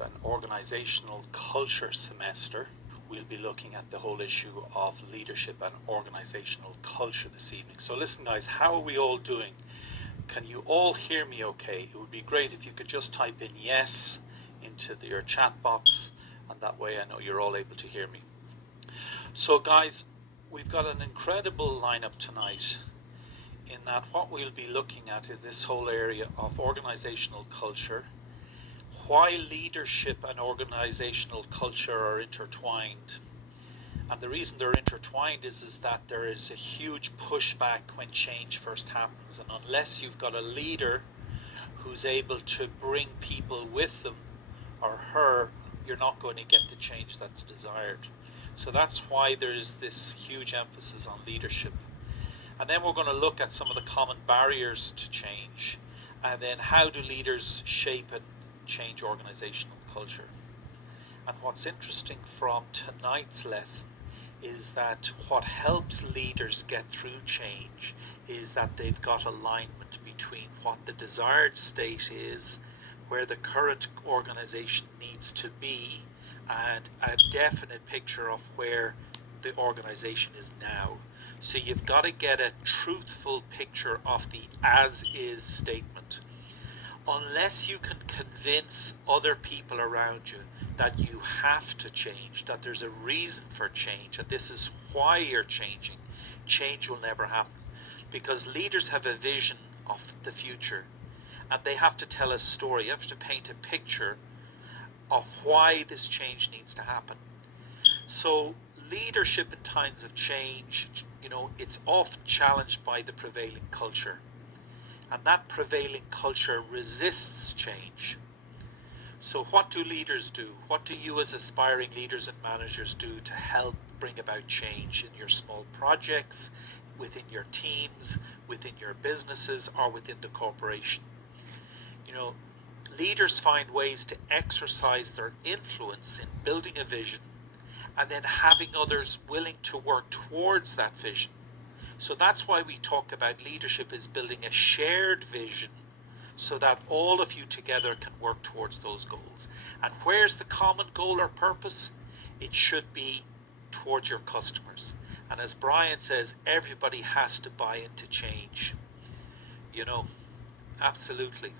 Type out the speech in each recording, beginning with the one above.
and organizational culture semester, we'll be looking at the whole issue of leadership and organizational culture this evening. So listen guys, how are we all doing? Can you all hear me okay? It would be great if you could just type in yes into your chat box, and that way I know you're all able to hear me. So guys, we've got an incredible lineup tonight, in that what we'll be looking at is this whole area of organizational culture, why leadership and organizational culture are intertwined. And the reason they're intertwined is that there is a huge pushback when change first happens, and unless you've got a leader who's able to bring people with them or her, you're not going to get the change that's desired. So that's why there is this huge emphasis on leadership. And then we're going to look at some of the common barriers to change, and then how do leaders shape and change organizational culture. And what's interesting from tonight's lesson is that what helps leaders get through change is that they've got alignment between what the desired state is, where the current organization needs to be, and a definite picture of where the organization is now. So you've got to get a truthful picture of the as-is statement. Unless you can convince other people around you that you have to change, that there's a reason for change, and this is why you're changing, change will never happen. Because leaders have a vision of the future, and they have to tell a story. You have to paint a picture of why this change needs to happen. So leadership in times of change, it's often challenged by the prevailing culture. And that prevailing culture resists change. So what do leaders do? What do you as aspiring leaders and managers do to help bring about change in your small projects, within your teams, within your businesses, or within the corporation? Leaders find ways to exercise their influence in building a vision and then having others willing to work towards that vision. So that's why we talk about leadership is building a shared vision so that all of you together can work towards those goals. And where's the common goal or purpose? It should be towards your customers. And as Brian says, everybody has to buy into change. Absolutely.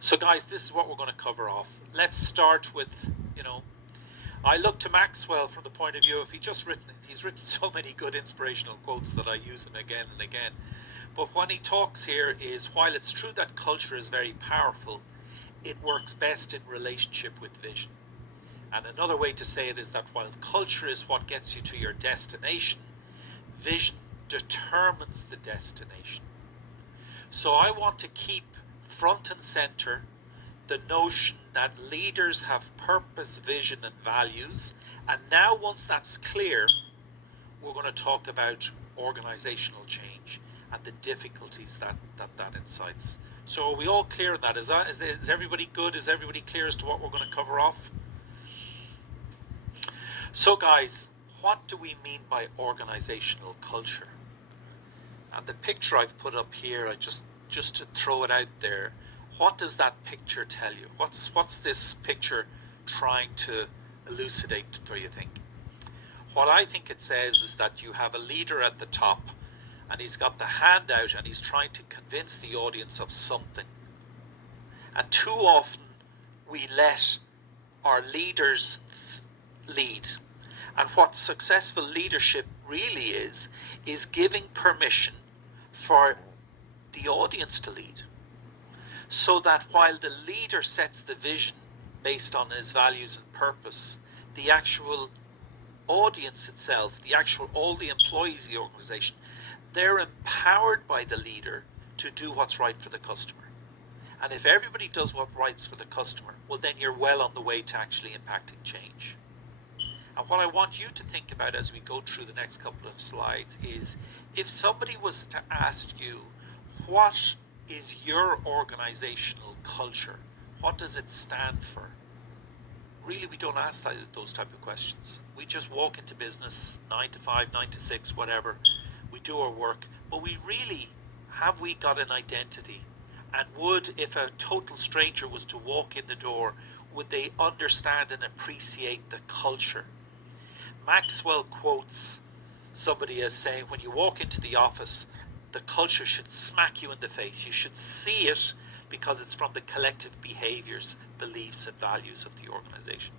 So guys, this is what we're going to cover off. Let's start with, I look to Maxwell from the point of view of he's written so many good inspirational quotes that I use him again and again. But when he talks here is, while it's true that culture is very powerful, it works best in relationship with vision. And another way to say it is that while culture is what gets you to your destination, vision determines the destination. So I want to keep front and center the notion that leaders have purpose, vision, and values. And now once that's clear, we're going to talk about organizational change and the difficulties that incites. So are we all clear on that? Is everybody good? Is everybody clear as to what we're going to cover off? So guys, what do we mean by organizational culture? And the picture I've put up here, just to throw it out there, what does that picture tell you? What's this picture trying to elucidate for you think? What I think it says is that you have a leader at the top, and he's got the hand out and he's trying to convince the audience of something. And too often we let our leaders lead. And what successful leadership really is giving permission for the audience to lead. So that while the leader sets the vision based on his values and purpose, the actual audience itself, all the employees of the organization, they're empowered by the leader to do what's right for the customer. And if everybody does what's right for the customer, well, then you're well on the way to actually impacting change. And what I want you to think about as we go through the next couple of slides is, if somebody was to ask you, what is your organizational culture? What does it stand for? Really, we don't ask those type of questions. We just walk into business, 9 to 5, 9 to 6, whatever. We do our work, but have we got an identity? And would, if a total stranger was to walk in the door, would they understand and appreciate the culture? Maxwell quotes somebody as saying, when you walk into the office, the culture should smack you in the face. You should see it because it's from the collective behaviors, beliefs, and values of the organization.